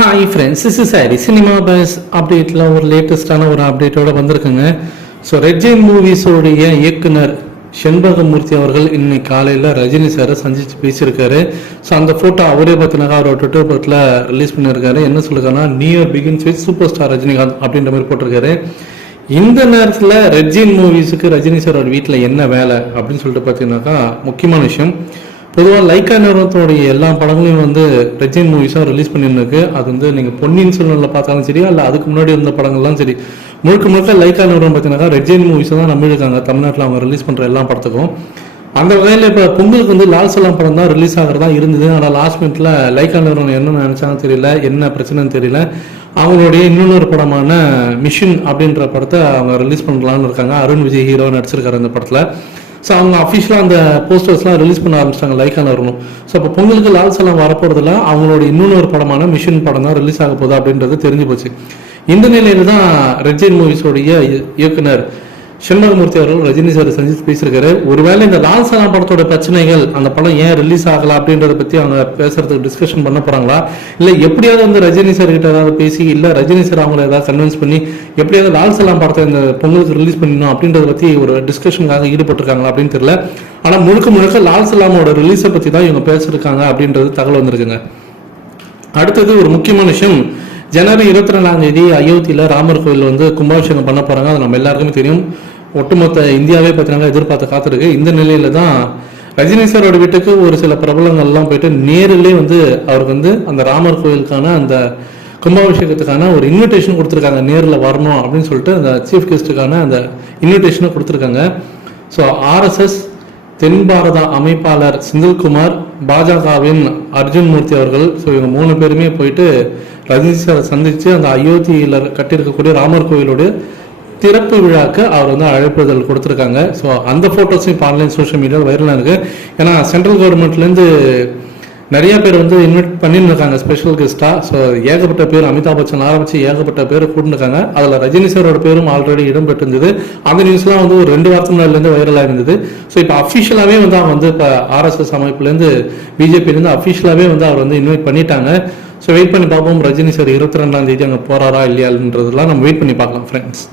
Hi friends is sorry cinema buzz அப்டேட்டில் ஒரு லேட்டஸ்டான ஒரு அப்டேட்டோட வந்திருக்குங்க. ஸோ ரெட்ஜைன் மூவிஸோடைய இயக்குனர் செண்பகமூர்த்தி அவர்கள் இன்னைக்கு காலையில் ரஜினி சாரை சந்திச்சு பேசியிருக்காரு. ஸோ அந்த ஃபோட்டோ அவரே பார்த்தினாக்கா அவரோட ட்விட்டர் பக்கத்தில் ரிலீஸ் பண்ணியிருக்காரு. என்ன சொல்லுறாங்கன்னா near begins with super star Rajinikanth அப்படின்ற மாதிரி போட்டிருக்காரு. இந்த நேரத்தில் ரெட்ஜின் மூவிஸுக்கு ரஜினி சாரோட வீட்டில் என்ன வேலை அப்படின்னு சொல்லிட்டு பார்த்தீங்கன்னாக்கா முக்கியமான விஷயம். பொதுவாக லைக்கா நிறுவனத்தோடைய எல்லா படங்களையும் வந்து ரெஜின் மூவிஸாக ரிலீஸ் பண்ணியிருக்கு அது வந்து நீங்கள் பொன்னியின் செல்வனில் பார்த்தாலும் சரி அல்ல அதுக்கு முன்னாடி இருந்த படங்கள்லாம் சரி. முழுக்க முழுக்க லைக்கா நிறுவனம் பார்த்தீங்கன்னாக்கா ரெஜின் மூவிஸை தான் நம்பியிருக்காங்க. தமிழ்நாட்டில் அவங்க ரிலீஸ் பண்ணுற எல்லா படத்துக்கும். அந்த வகையில் இப்போ பொங்கலுக்கு வந்து லால் சலாம் படம் தான் ரிலீஸ் ஆகிறதா இருந்தது. ஆனால் லாஸ்ட் மினிட்ல லைக்கா நிறுவனம் என்ன நினச்சாலும் தெரியல என்ன பிரச்சனைன்னு தெரியல. அவங்களுடைய இன்னொரு படமான மிஷின் அப்படின்ற படத்தை அவங்க ரிலீஸ் பண்ணலான்னு இருக்காங்க. அருண் விஜய் ஹீரோ நடிச்சிருக்காரு அந்த படத்தில். ஸோ அவங்க அஃபிஷியலாக அந்த போஸ்டர்ஸ்லாம் ரிலீஸ் பண்ண ஆரம்பிச்சிட்டாங்க லைக்கான வரணும் ஸோ அப்போ பொங்கலுக்கு லால் சலாம் வரப்போறதுல அவங்களோட ஒரு படமான மிஷின் படம் தான் ரிலீஸ் ஆக போகுது அப்படின்றது தெரிஞ்சு போச்சு. இந்த நிலையில தான் ரெட்ஜின் மூவிஸோடைய இயக்குனர் செண்பகமூர்த்தி அவர்கள் ரஜினி சார் சந்தித்து பேசியிருக்காரு. ஒருவேளை இந்த லால் சலாம் படத்தோட பிரச்சனைகள் அந்த படம் ஏன் ரிலீஸ் ஆகல அப்படின்றத பத்தி அவங்க பேசுறதுக்கு டிஸ்கஷன் பண்ண போறாங்களா? இல்ல எப்படியாவது வந்து ரஜினி சார் கிட்ட ஏதாவது பேசி இல்ல ரஜினி சார் அவங்கள ஏதாவது கன்வின்ஸ் பண்ணி எப்படியாவது லால் சலாம் படத்தை இந்த பொங்கலுக்கு ரிலீஸ் பண்ணணும் அப்படின்றத பத்தி ஒரு டிஸ்கஷனுக்காக ஈடுபட்டிருக்காங்களா அப்படின்னு தெரியல. ஆனா முழுக்க முழுக்க லால் சலாமோட ரிலீஸை பத்தி தான் இவங்க பேசிருக்காங்க அப்படின்றது தகவல் வந்திருக்குங்க. அடுத்தது ஒரு முக்கியமான விஷயம். ஜனவரி இருபத்தி ரெண்டாம் தேதி அயோத்தியில் ராமர் கோயில் வந்து கும்பாபிஷேகம் பண்ண போறாங்க. அது நம்ம எல்லாருக்குமே தெரியும். ஒட்டுமொத்த இந்தியாவே பார்த்தீங்கன்னா எதிர்பார்த்து காத்திருக்கு. இந்த நிலையில தான் ரஜினி சாரோட வீட்டுக்கு ஒரு சில பிரபலங்கள்லாம் போயிட்டு நேரிலே வந்து அவருக்கு வந்து அந்த ராமர் கோயிலுக்கான அந்த கும்பாபிஷேகத்துக்கான ஒரு இன்விடேஷன் கொடுத்துருக்காங்க. நேரில் வரணும் அப்படின்னு சொல்லிட்டு அந்த சீஃப் கெஸ்ட்டுக்கான அந்த இன்விடேஷனை கொடுத்துருக்காங்க. ஸோ ஆர்எஸ்எஸ் தென் பாரத அமைப்பாளர் செந்தில்குமார் பாஜகவின் அர்ஜுன் மூர்த்தி அவர்கள் ஸோ இவங்க மூணு பேருமே போயிட்டு ரஜினி சாரை அந்த அயோத்தியில் கட்டியிருக்கக்கூடிய ராமர் கோயிலோட திறப்பு விழாக்கு அவர் வந்து அழைப்புதல் கொடுத்துருக்காங்க. ஸோ அந்த ஃபோட்டோஸும் இப்போ ஆன்லைன் சோஷியல் மீடியாவில் வைரலாக இருக்குது ஏன்னா சென்ட்ரல் கவர்மெண்ட்லேருந்து நிறைய பேர் வந்து இன்வைட் பண்ணியிருக்காங்க ஸ்பெஷல் கெஸ்ட்டாக ஸோ ஏகப்பட்ட பேர் அமிதாப் பச்சன் ஆரம்பித்து ஏகப்பட்ட பேர் கூட்டிருக்காங்க அதில் ரஜினி சாரோட பேரும் ஆல்ரெடி இடம்பெற்றிருந்தது. அந்த நியூஸ்லாம் வந்து ஒரு ரெண்டு வாரத்து முன்னாடிலேருந்து வைரலாக இருந்தது. ஸோ இப்போ அஃபிஷியலாகவே வந்து அவங்க வந்து இப்போ ஆர்எஸ்எஸ் அமைப்புலேருந்து பிஜேபிலேருந்து அஃபிஷியலாகவே வந்து அவர் வந்து இன்வைட் பண்ணிட்டாங்க. ஸோ வெயிட் பண்ணி பார்ப்போம். ரஜினி சார் இருபத்தி ரெண்டாம் தேதி அங்கே போகிறாரா இல்லையான்றதெல்லாம் நம்ம வெயிட் பண்ணி பார்க்கலாம் ஃப்ரெண்ட்ஸ்